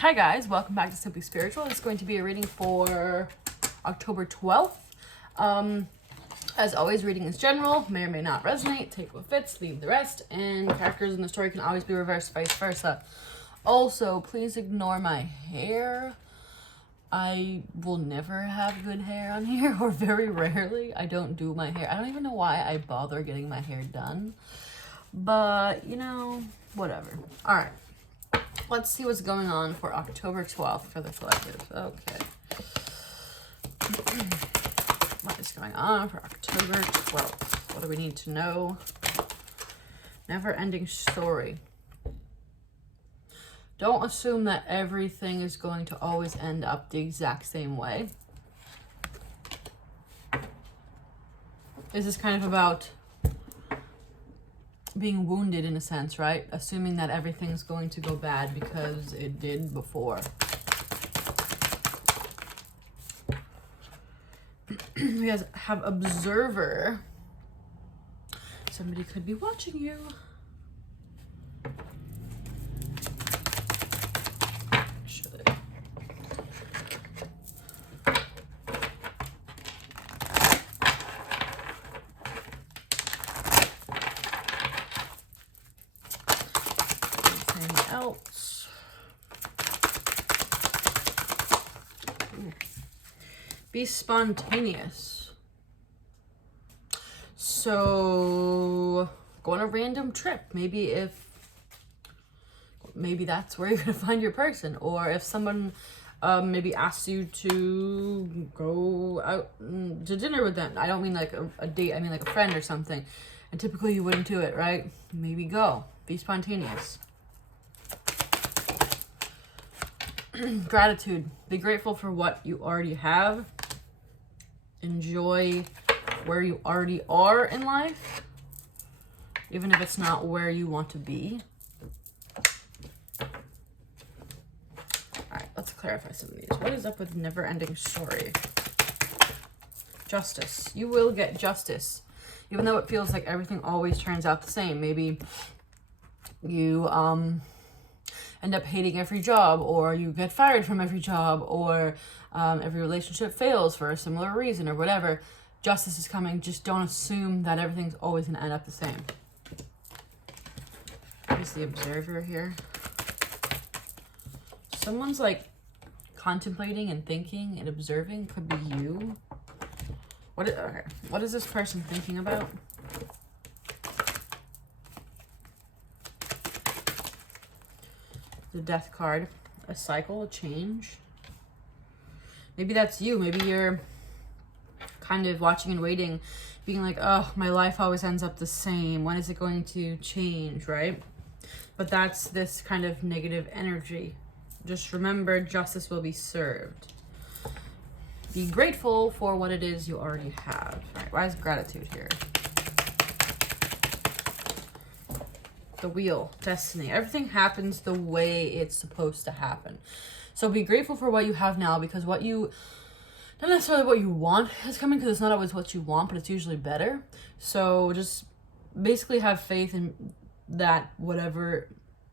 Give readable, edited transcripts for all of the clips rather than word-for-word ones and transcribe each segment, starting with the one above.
Hi guys, welcome back to Simply Spiritual. It's going to be a reading for October 12th. As always, reading is general, may or may not resonate. Take what fits, leave the rest, and characters in the story can always be reversed, vice versa. Also, please ignore my hair. I will never have good hair on here, or very rarely. I don't do my hair. I don't even know why I bother getting my hair done. But, you know, whatever. Alright. Let's see what's going on for October 12th for the collective. Okay. What is going on for October 12th? What do we need to know? Never-ending story. Don't assume that everything is going to always end up the exact same way. This is kind of about being wounded in a sense, right? Assuming that everything's going to go bad because it did before. We guys have observer. Somebody could be watching you. Else. Be spontaneous. So go on a random trip. Maybe that's where you're gonna find your person, or if someone maybe asks you to go out to dinner with them. I don't mean like a date, I mean like a friend or something, and typically you wouldn't do it, right? Maybe go. Be spontaneous. Gratitude. Be grateful for what you already have. Enjoy where you already are in life, even if it's not where you want to be. Alright, let's clarify some of these. What is up with never-ending story? Justice. You will get justice. Even though it feels like everything always turns out the same. Maybe you end up hating every job, or you get fired from every job, or every relationship fails for a similar reason, or whatever. Justice is coming. Just don't assume that everything's always going to end up the same. Here's the observer here. Someone's like contemplating and thinking and observing. Could be you. What is this person thinking about? The Death card. A cycle, a change. Maybe that's you. Maybe you're kind of watching and waiting, being like, oh, my life always ends up the same. When is it going to change, right? But that's this kind of negative energy. Just remember, justice will be served. Be grateful for what it is you already have. All right, why is gratitude here? The wheel, destiny. Everything happens the way it's supposed to happen. So be grateful for what you have now, because what you, not necessarily what you want is coming, because it's not always what you want, but it's usually better. So just basically have faith in that whatever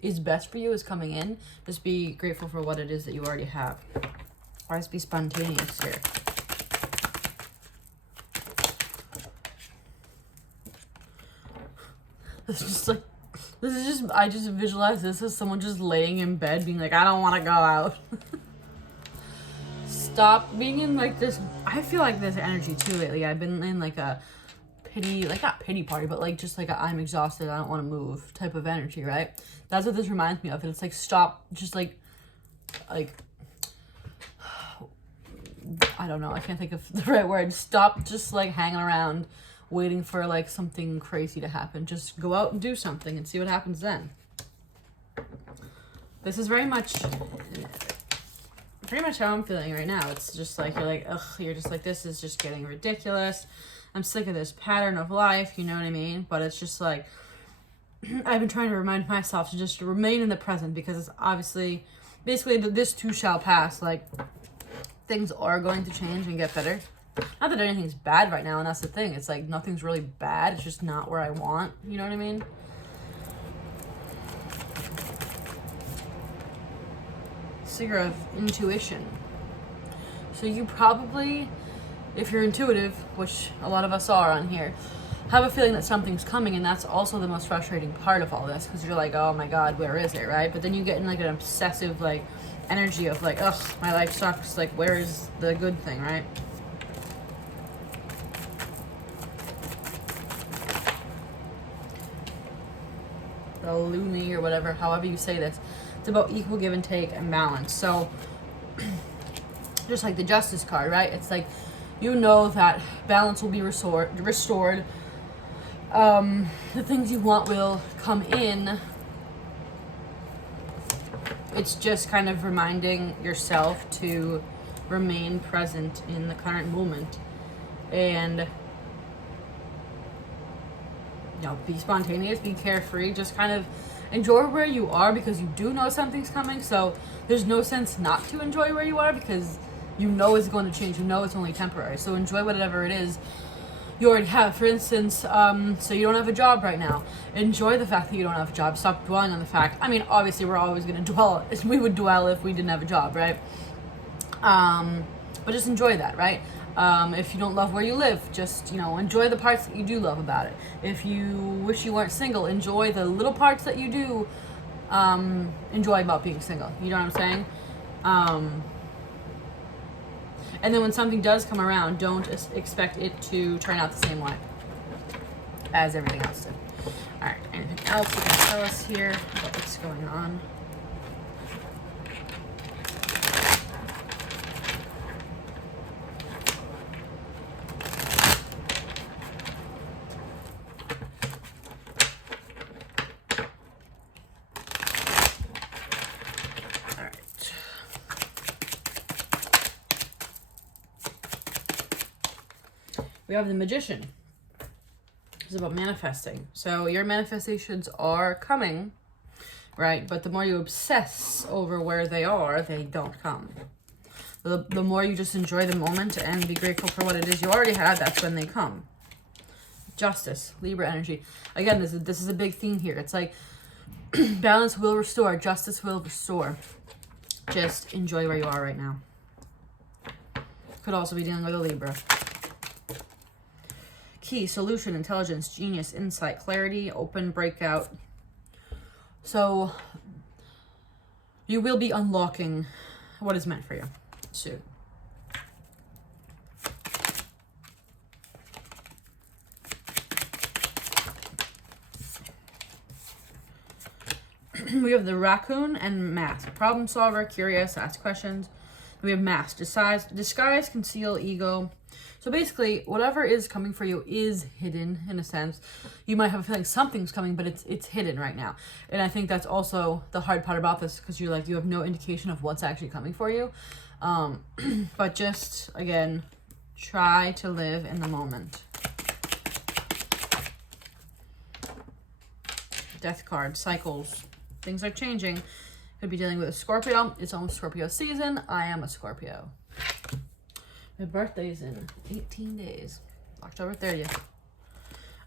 is best for you is coming in. Just be grateful for what it is that you already have. Always be spontaneous here. This is just like, I just visualize this as someone just laying in bed being like, I don't want to go out. Stop being in like this. I feel like this energy too lately. I've been in like a pity, like not pity party, but like just like I'm exhausted, I don't want to move type of energy, right? That's what this reminds me of. It's like stop, just like I don't know. I can't think of the right word. Stop just like hanging around waiting for like something crazy to happen. Just go out and do something and see what happens then. This is very much how I'm feeling right now. It's just like, you're like, ugh, you're just like, this is just getting ridiculous. I'm sick of this pattern of life, you know what I mean? But it's just like, I've been trying to remind myself to just remain in the present, because it's obviously, basically, this too shall pass. Like, things are going to change and get better. Not that anything's bad right now, and that's the thing. It's like nothing's really bad. It's just not where I want. You know what I mean? Master of Intuition. So you probably, if you're intuitive, which a lot of us are on here, have a feeling that something's coming, and that's also the most frustrating part of all this, because you're like, oh my god, where is it, right? But then you get in like an obsessive like energy of like, ugh, my life sucks, like where is the good thing, right? The Luni or whatever, however you say this, it's about equal give and take and balance. So just like the Justice card, right? It's like, you know that balance will be restored. The things you want will come in. It's just kind of reminding yourself to remain present in the current moment and, you know, be spontaneous, be carefree, just kind of enjoy where you are, because you do know something's coming. So there's no sense not to enjoy where you are, because you know it's going to change. You know it's only temporary. So enjoy whatever it is you already have. For instance, so you don't have a job right now. Enjoy the fact that you don't have a job. Stop dwelling on the fact. I mean, obviously we're always going to dwell. We would dwell if we didn't have a job, right? But just enjoy that, right? If you don't love where you live, just, you know, enjoy the parts that you do love about it. If you wish you weren't single, enjoy the little parts that you do enjoy about being single. You know what I'm saying? And then when something does come around, don't expect it to turn out the same way as everything else did. All right, anything else you can tell us here about what's going on? We have the Magician. It's about manifesting. So your manifestations are coming, right? But the more you obsess over where they are, they don't come. The more you just enjoy the moment and be grateful for what it is you already have, that's when they come. Justice, Libra energy. Again, this is a big theme here. It's like balance will restore, justice will restore. Just enjoy where you are right now. Could also be dealing with a Libra. Key, solution, intelligence, genius, insight, clarity, open, breakout. So you will be unlocking what is meant for you soon. We have the Raccoon and Mask. Problem solver, curious, ask questions. We have Mask, disguise, conceal, ego. So basically, whatever is coming for you is hidden, in a sense. You might have a feeling something's coming, but it's hidden right now. And I think that's also the hard part about this, because you're like, you have no indication of what's actually coming for you. But just, again, try to live in the moment. Death card, cycles. Things are changing. Could be dealing with a Scorpio. It's almost Scorpio season. I am a Scorpio. My birthday's in 18 days. October 30th.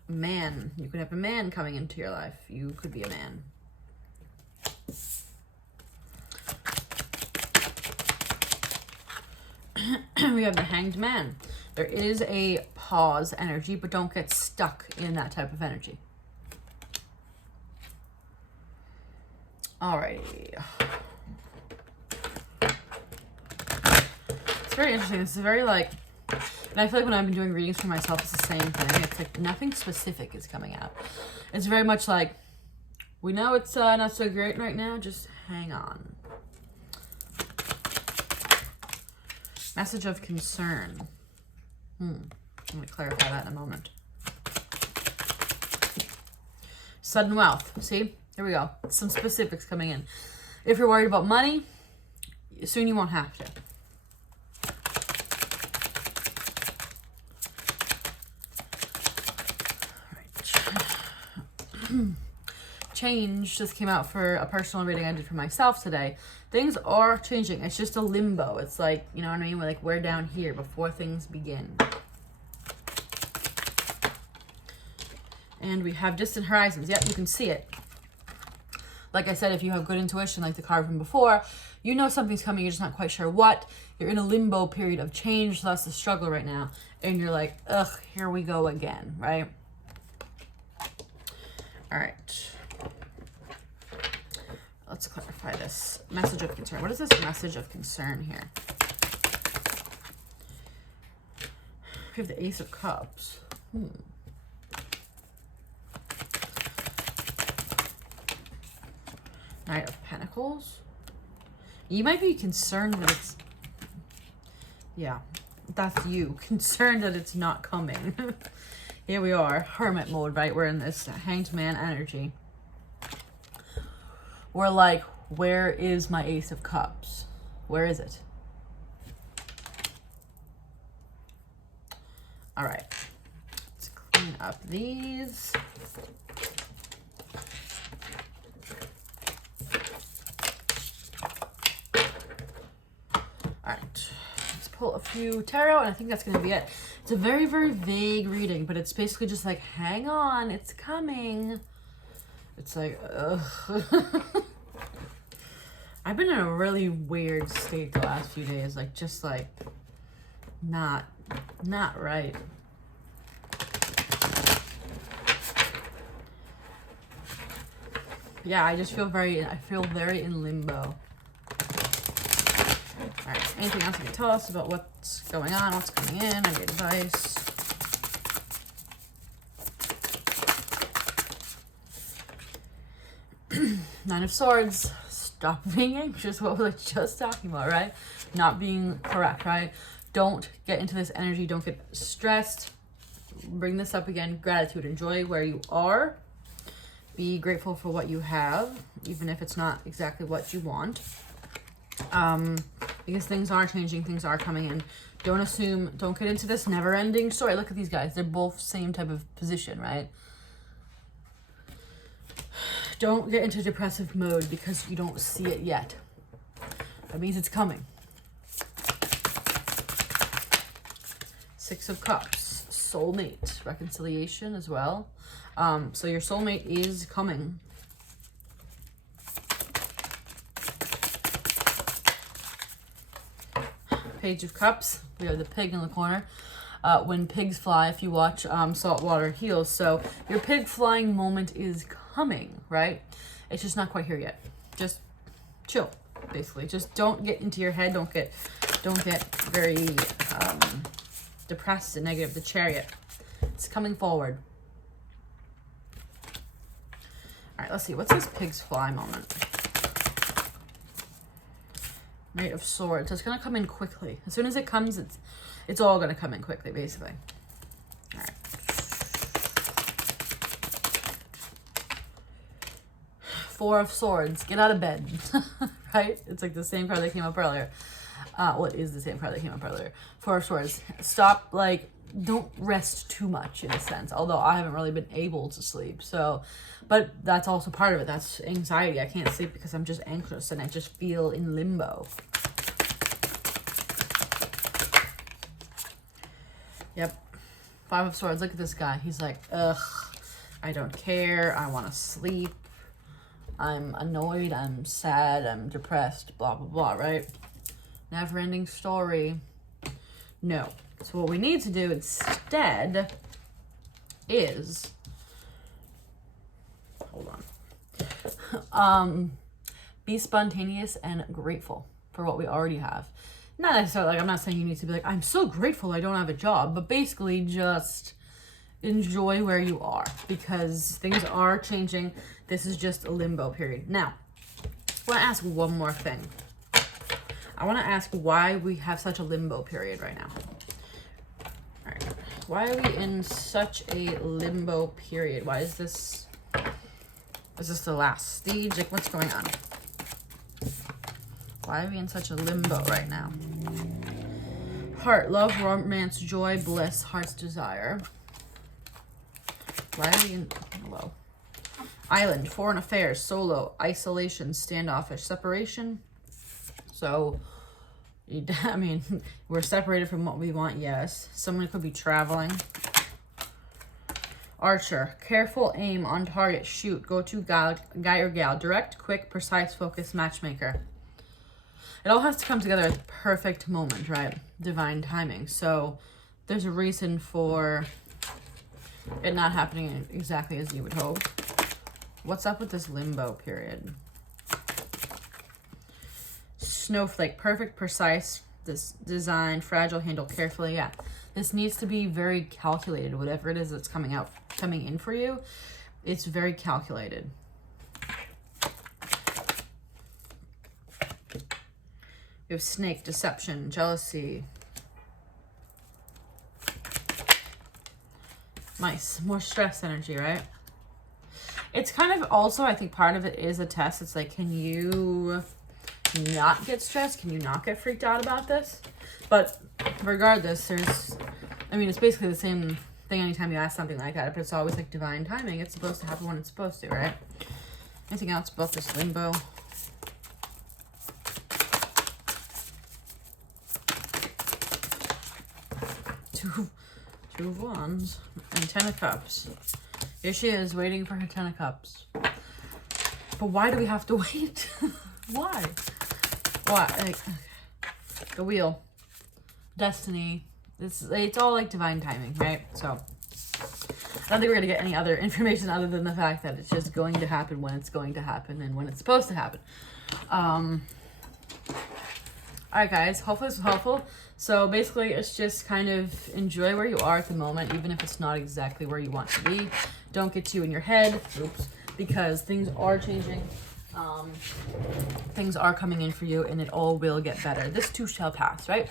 Man. You could have a man coming into your life. You could be a man. We have the Hanged Man. There is a pause energy, but don't get stuck in that type of energy. Alrighty. It's very interesting. This is very like, and I feel like when I've been doing readings for myself, it's the same thing. It's like nothing specific is coming out. It's very much like, we know it's not so great right now, just hang on. Message of concern. I'm going to clarify that in a moment. Sudden wealth. See? Here we go. Some specifics coming in. If you're worried about money, soon you won't have to. Change just came out for a personal reading I did for myself today. Things are changing. It's just a limbo. It's like, you know what I mean? Like we're down here before things begin. And we have distant horizons. Yep, you can see it. Like I said, if you have good intuition, like the card from before, You know something's coming, you're just not quite sure what. You're in a limbo period of change, so that's the struggle right now. And you're like, ugh, here we go again, right? All right. Let's clarify this. Message of concern. What is this message of concern here? We have the Ace of Cups. Knight of Pentacles. You might be concerned that it's... Yeah, that's you. Concerned that it's not coming. Here we are. Hermit mode, right? We're in this Hanged Man energy. We're like, where is my Ace of Cups? Where is it? All right. Let's clean up these. All right. Let's pull a few tarot, and I think that's going to be it. It's a very, very vague reading, but it's basically just like, hang on, it's coming. It's like, ugh. I've been in a really weird state the last few days, like, just like, not right. Yeah, I just feel very in limbo. All right, anything else you can tell us about what's going on, what's coming in, any advice? Nine of Swords. Stop being anxious, what was I just talking about, right? Not being correct, right? Don't get into this energy. Don't get stressed. Bring this up again. Gratitude. Enjoy where you are. Be grateful for what you have, even if it's not exactly what you want. Because things are changing. Things are coming in. Don't assume. Don't get into this never-ending story. Look at these guys. They're both same type of position, right? Don't get into depressive mode because you don't see it yet. That means it's coming. Six of Cups. Soulmate. Reconciliation as well. So your soulmate is coming. Page of Cups. We have the pig in the corner. When pigs fly, if you watch Saltwater Heals. So your pig flying moment is coming, right? It's just not quite here yet. Just chill, basically. Just don't get into your head. Don't get very depressed and negative. The Chariot. It's coming forward. All right, let's see. What's this pig's fly moment? Knight of Swords. So it's gonna come in quickly. As soon as it comes, it's all gonna come in quickly, basically. All right. Four of Swords. Get out of bed. Right? It's like the same card that came up earlier. What is the same card that came up earlier? Four of Swords. Stop, like, don't rest too much in a sense. Although I haven't really been able to sleep. So, but that's also part of it. That's anxiety. I can't sleep because I'm just anxious and I just feel in limbo. Yep. Five of Swords. Look at this guy. He's like, ugh, I don't care. I want to sleep. I'm annoyed. I'm sad. I'm depressed. Blah, blah, blah, right? Never-ending story. No. So what we need to do instead is... Hold on. Be spontaneous and grateful for what we already have. Not necessarily, like, I'm not saying you need to be like, I'm so grateful I don't have a job, but basically just enjoy where you are because things are changing. This is just a limbo period. Now, I want to ask one more thing. I want to ask why we have such a limbo period right now. All right. Why are we in such a limbo period? Why is this... Is this the last stage? Like, what's going on? Why are we in such a limbo right now? Heart, love, romance, joy, bliss, heart's desire. Why are we in... Hello. Island, foreign affairs, solo, isolation, standoffish, separation. So, I mean, we're separated from what we want, yes. Someone could be traveling. Archer, careful aim on target, shoot, go to guy or gal, direct, quick, precise, focus, matchmaker. it all has to come together at the perfect moment, right? Divine timing. So there's a reason for it not happening exactly as you would hope. What's up with this limbo period? Snowflake, perfect, precise, this design, fragile, handled carefully. Yeah, this needs to be very calculated. Whatever it is that's coming in for you, it's very calculated. We have snake, deception, jealousy. Nice, more stress energy, right? It's kind of also, I think part of it is a test. It's like, can you not get stressed? Can you not get freaked out about this? But regardless, it's basically the same thing anytime you ask something like that, but it's always like divine timing. It's supposed to happen when it's supposed to, right? Anything else about this limbo? Two of Wands and 10 of Cups. Here she is waiting for her 10 of Cups. But why do we have to wait? Why? Like, the wheel, destiny. It's all like divine timing, right? So I don't think we're gonna get any other information other than the fact that it's just going to happen when it's going to happen and when it's supposed to happen. All right, guys. Hopefully this was helpful. So basically, it's just kind of enjoy where you are at the moment, even if it's not exactly where you want to be. Don't get too in your head. Oops. Because things are changing. Things are coming in for you, and it all will get better. This too shall pass, right?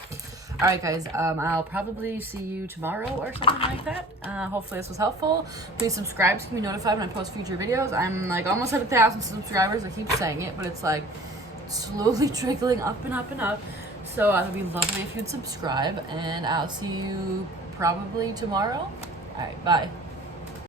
All right, guys. I'll probably see you tomorrow or something like that. Hopefully this was helpful. Please subscribe to keep me notified when I post future videos. I'm like almost at 1,000 subscribers. I keep saying it, but it's like slowly trickling up and up and up. So it would be lovely if you'd subscribe, and I'll see you probably tomorrow. All right, bye.